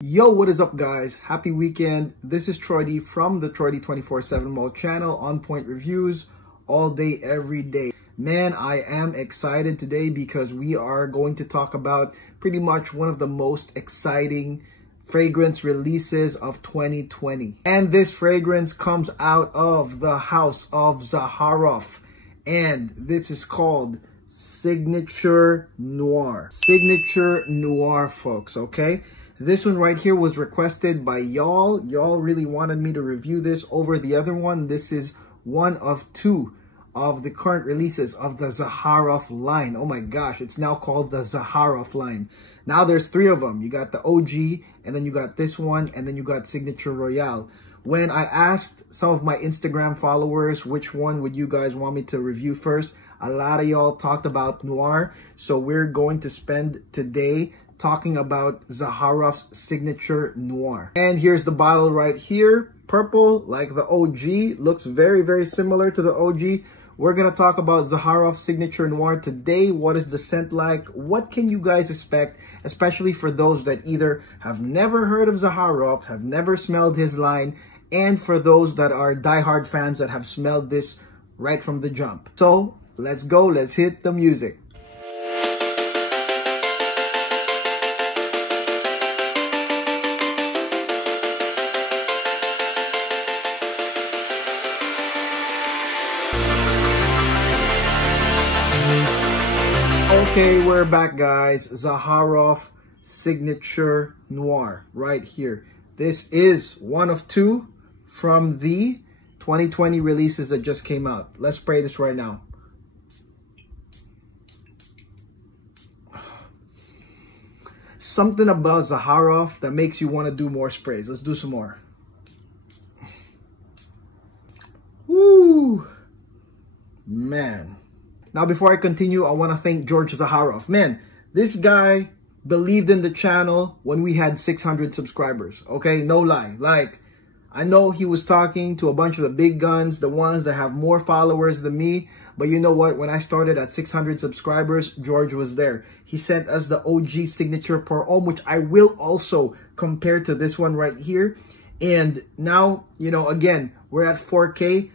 Yo, what is up, guys? Happy weekend. This is Troy D from the Troy D 24/7 Mall channel, On Point Reviews, all day, every day. Man, I am excited today because we are going to talk about pretty much one of the most exciting fragrance releases of 2020. And this fragrance comes out of the house of Zaharoff. And this is called Signature Noir. Signature Noir, folks, okay? This one right here was requested by y'all. Y'all really wanted me to review this over the other one. This is one of two of the current releases of the Zaharoff line. Oh my gosh, it's now called the Zaharoff line. Now there's three of them. You got the OG, and then you got this one, and then you got Signature Royale. When I asked some of my Instagram followers which one would you guys want me to review first, a lot of y'all talked about Noir. So we're going to spend today talking about Zaharoff's Signature Noir. And here's the bottle right here. Purple, like the OG. Looks very, very similar to the OG. We're going to talk about Zaharoff Signature Noir today. What is the scent like? What can you guys expect? Especially for those that either have never heard of Zaharoff, have never smelled his line, and for those that are diehard fans that have smelled this right from the jump. So let's go. Let's hit the music. Okay, we're back, guys. Zaharoff Signature Noir right here. This is one of two from the 2020 releases that just came out. Let's spray this right now. Something about Zaharoff that makes you want to do more sprays. Let's do some more. Woo! Man. Now, before I continue, I want to thank George Zaharoff. Man, this guy believed in the channel when we had 600 subscribers. Okay, no lie. Like, I know he was talking to a bunch of the big guns, the ones that have more followers than me. But you know what? When I started at 600 subscribers, George was there. He sent us the OG Signature Pour Homme, which I will also compare to this one right here. And now, you know, again, we're at 4K.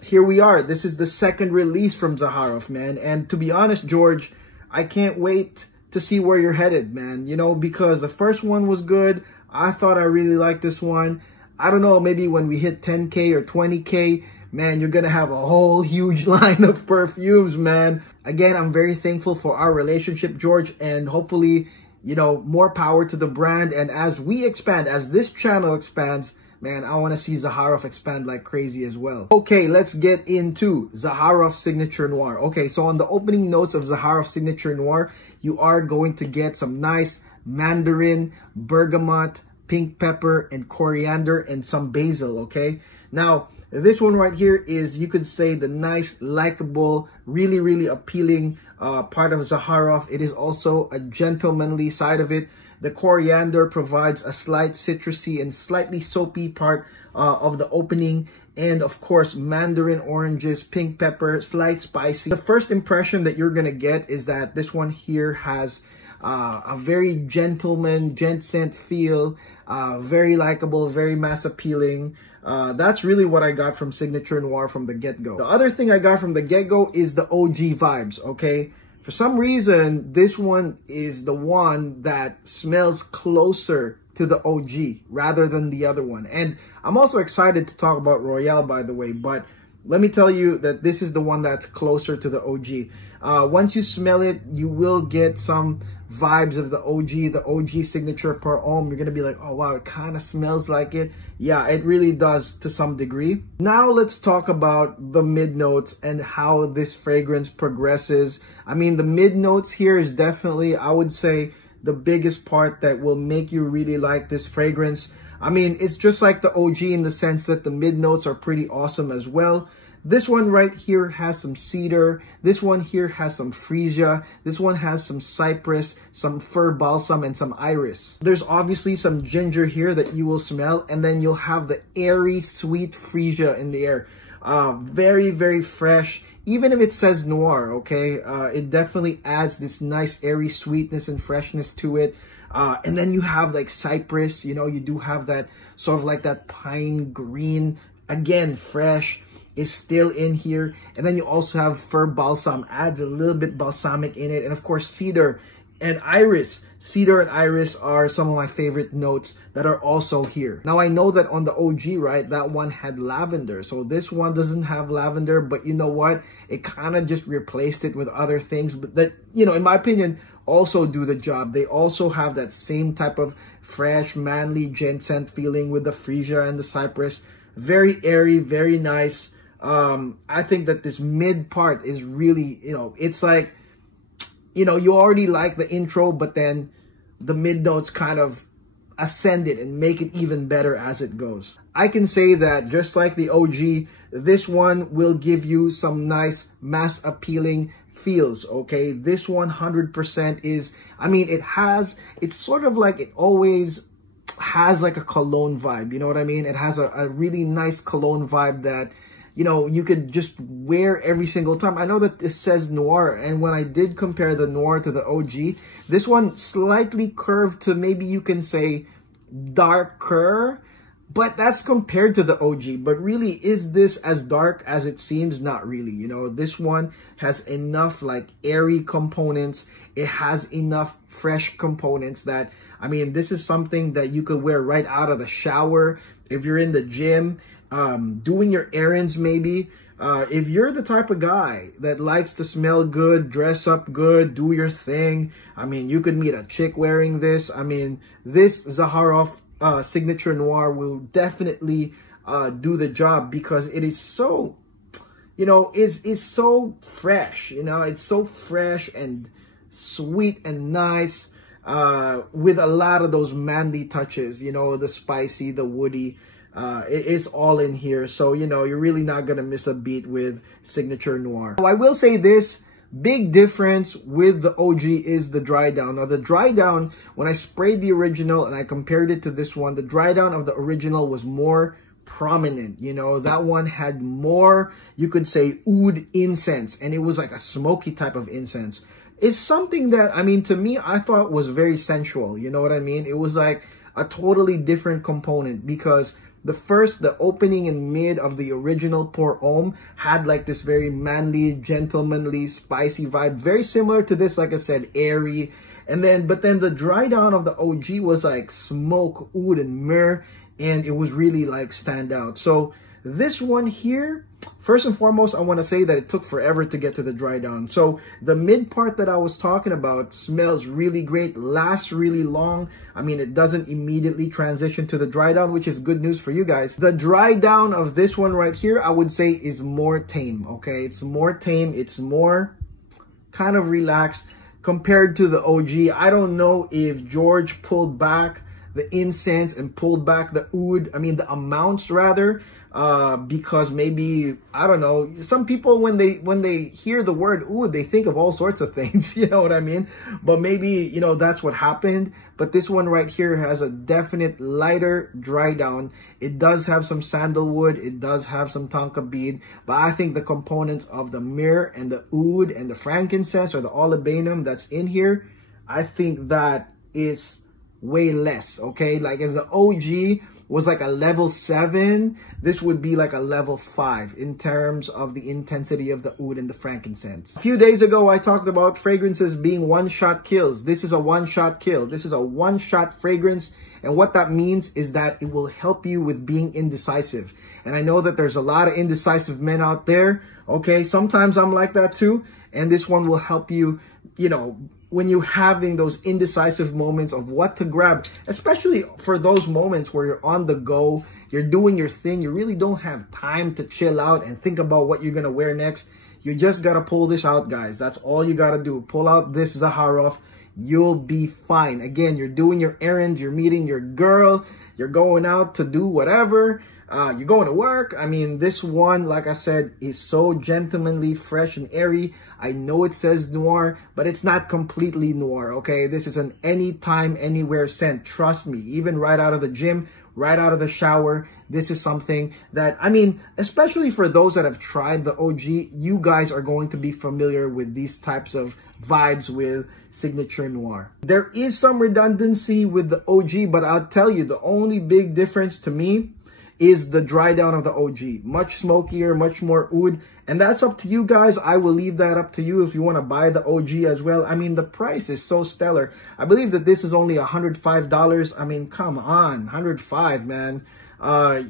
Here we are. This is the second release from Zaharoff, man. And to be honest, George, I can't wait to see where you're headed, man. You know, because the first one was good. I thought I really liked this one. I don't know, maybe when we hit 10K or 20K, man, you're going to have a whole huge line of perfumes, man. Again, I'm very thankful for our relationship, George, and hopefully, you know, more power to the brand. And as we expand, as this channel expands, man, I want to see Zaharoff expand like crazy as well. Okay, let's get into Zaharoff Signature Noir. Okay, so on the opening notes of Zaharoff Signature Noir, you are going to get some nice mandarin, bergamot, pink pepper, and coriander, and some basil, okay? Now, this one right here is, you could say, the nice, likable, really, really appealing part of Zaharoff. It is also a gentlemanly side of it. The coriander provides a slight citrusy and slightly soapy part of the opening. And of course, mandarin oranges, pink pepper, slight spicy. The first impression that you're going to get is that this one here has a very gentleman, gent scent feel, very likable, very mass appealing. That's really what I got from Signature Noir from the get-go. The other thing I got from the get-go is the OG vibes, okay? For some reason, this one is the one that smells closer to the OG rather than the other one. And I'm also excited to talk about Royale, by the way, but let me tell you that this is the one that's closer to the OG. Once you smell it, you will get some vibes of the OG Signature Pour Homme. You're going to be like, oh, wow, it kind of smells like it. Yeah, it really does to some degree. Now let's talk about the mid notes and how this fragrance progresses. I mean, the mid notes here is definitely, I would say, the biggest part that will make you really like this fragrance. I mean, it's just like the OG in the sense that the mid notes are pretty awesome as well. This one right here has some cedar. This one here has some freesia. This one has some cypress, some fir balsam, and some iris. There's obviously some ginger here that you will smell, and then you'll have the airy, sweet freesia in the air. Very, very fresh. Even if it says noir, okay, it definitely adds this nice airy sweetness and freshness to it. And then you have like cypress, you know, you do have that sort of like that pine green, again, fresh is still in here. And then you also have fir balsam, adds a little bit balsamic in it. And of course, cedar and iris. Cedar and iris are some of my favorite notes that are also here. Now, I know that on the OG, right, that one had lavender. So this one doesn't have lavender, but you know what? It kind of just replaced it with other things. But that, you know, in my opinion, also do the job. They also have that same type of fresh, manly gent scent feeling with the freesia and the cypress. Very airy, very nice. I think that this mid part is really, you know, it's like, you know, you already like the intro, but then the mid notes kind of ascend it and make it even better as it goes. I can say that just like the OG, this one will give you some nice mass appealing feels, okay? This 100% is, I mean, it's sort of like it always has like a cologne vibe, you know what I mean? It has a really nice cologne vibe that, you know, you could just wear every single time. I know that it says noir, and when I did compare the noir to the OG, this one slightly curved to maybe you can say darker, but that's compared to the OG. But really, is this as dark as it seems? Not really. You know, this one has enough like airy components. It has enough fresh components that, I mean, this is something that you could wear right out of the shower. If you're in the gym, doing your errands maybe. If you're the type of guy that likes to smell good, dress up good, do your thing, I mean, you could meet a chick wearing this. I mean, this Zaharoff Signature Noir will definitely do the job because it is so, you know, it's so fresh, you know, it's so fresh and sweet and nice with a lot of those manly touches, you know, the spicy, the woody. It's all in here. So, you know, you're really not going to miss a beat with Signature Noir. Now, I will say this, big difference with the OG is the dry down. Now, the dry down, when I sprayed the original and I compared it to this one, the dry down of the original was more prominent. You know, that one had more, you could say, oud incense, and it was like a smoky type of incense. It's something that, I mean, to me, I thought was very sensual. You know what I mean? It was like a totally different component because the opening and mid of the original Pour Homme had like this very manly, gentlemanly, spicy vibe. Very similar to this, like I said, airy. But then the dry down of the OG was like smoke, oud, and myrrh. And it was really like stand out. So this one here, first and foremost, I want to say that it took forever to get to the dry down. So the mid part that I was talking about smells really great, lasts really long. I mean, it doesn't immediately transition to the dry down, which is good news for you guys. The dry down of this one right here, I would say is more tame, okay? It's more tame. It's more kind of relaxed compared to the OG. I don't know if George pulled back the incense and pulled back the oud, I mean the amounts rather, because maybe, I don't know, some people when they hear the word oud, they think of all sorts of things, you know what I mean? But maybe, you know, that's what happened. But this one right here has a definite lighter dry down. It does have some sandalwood, it does have some tonka bead, but I think the components of the myrrh and the oud and the frankincense or the olibanum that's in here, I think that is way less, okay? Like if the OG was like a level 7, this would be like a level 5 in terms of the intensity of the oud and the frankincense. A few days ago, I talked about fragrances being one-shot kills. This is a one-shot kill. This is a one-shot fragrance. And what that means is that it will help you with being indecisive. And I know that there's a lot of indecisive men out there, okay? Sometimes I'm like that too. And this one will help you, you know, when you're having those indecisive moments of what to grab, especially for those moments where you're on the go, you're doing your thing, you really don't have time to chill out and think about what you're going to wear next. You just got to pull this out, guys. That's all you got to do. Pull out this Zaharoff. You'll be fine. Again, you're doing your errands, you're meeting your girl, you're going out to do whatever. You're going to work. I mean, this one, like I said, is so gentlemanly, fresh, and airy. I know it says noir, but it's not completely noir, okay? This is an anytime, anywhere scent. Trust me, even right out of the gym, right out of the shower, this is something that, I mean, especially for those that have tried the OG, you guys are going to be familiar with these types of vibes with Signature Noir. There is some redundancy with the OG, but I'll tell you, the only big difference to me is the dry down of the OG. Much smokier, much more oud. And that's up to you guys. I will leave that up to you if you want to buy the OG as well. I mean, the price is so stellar. I believe that this is only $105. I mean, come on, $105, man.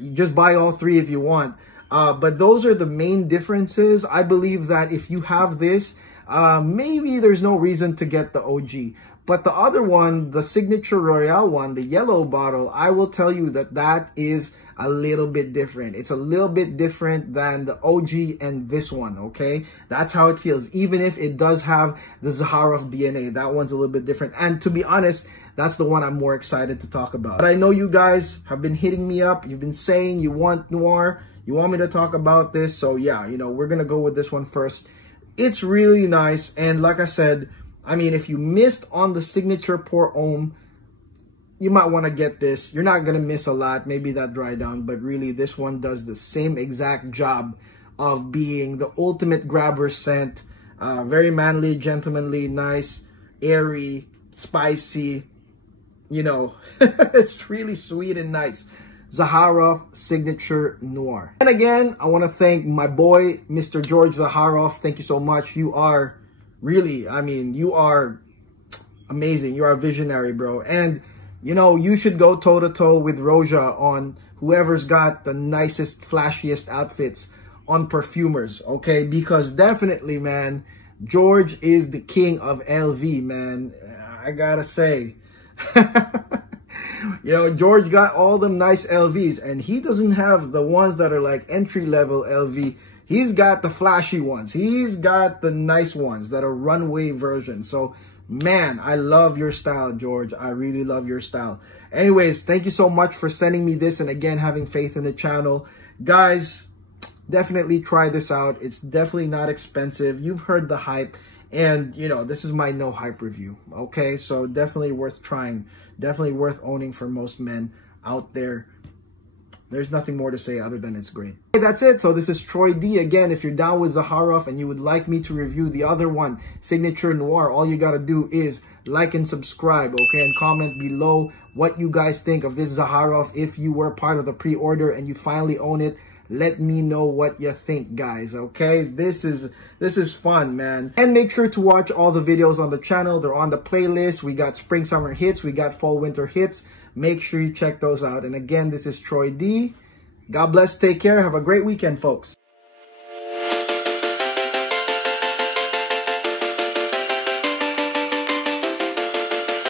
You just buy all three if you want. But those are the main differences. I believe that if you have this, maybe there's no reason to get the OG. But the other one, the Signature Royale one, the yellow bottle, I will tell you that that is a little bit different. It's a little bit different than the OG and this one, okay? That's how it feels. Even if it does have the Zaharoff DNA, that one's a little bit different. And to be honest, that's the one I'm more excited to talk about. But I know you guys have been hitting me up. You've been saying you want Noir. You want me to talk about this. So yeah, you know, we're going to go with this one first. It's really nice. And like I said, I mean, if you missed on the Signature Pour Homme, you might want to get this. You're not going to miss a lot. Maybe that dry down, but really this one does the same exact job of being the ultimate grabber scent. Very manly, gentlemanly, nice, airy, spicy. You know, it's really sweet and nice. Zaharoff Signature Noir. And again, I want to thank my boy, Mr. George Zaharoff. Thank you so much. You are really, I mean, you are amazing. You are a visionary, bro. And, you know, you should go toe-to-toe with Roja on whoever's got the nicest, flashiest outfits on perfumers, okay? Because definitely, man, George is the king of LV, man. I gotta say. You know, George got all them nice LVs, and he doesn't have the ones that are like entry-level LV. He's got the flashy ones. He's got the nice ones that are runway versions. So, man, I love your style, George. I really love your style. Anyways, thank you so much for sending me this and, again, having faith in the channel. Guys, definitely try this out. It's definitely not expensive. You've heard the hype. And, you know, this is my no hype review, okay? So definitely worth trying. Definitely worth owning for most men out there. There's nothing more to say other than it's great. Okay, that's it. So this is Troy D. Again, if you're down with Zaharoff and you would like me to review the other one, Signature Noir, all you got to do is like and subscribe, okay? And comment below what you guys think of this Zaharoff. If you were part of the pre-order and you finally own it, let me know what you think, guys, okay? This is fun, man. And make sure to watch all the videos on the channel. They're on the playlist. We got spring, summer hits. We got fall, winter hits. Make sure you check those out. And again, this is Troy D. God bless. Take care. Have a great weekend, folks.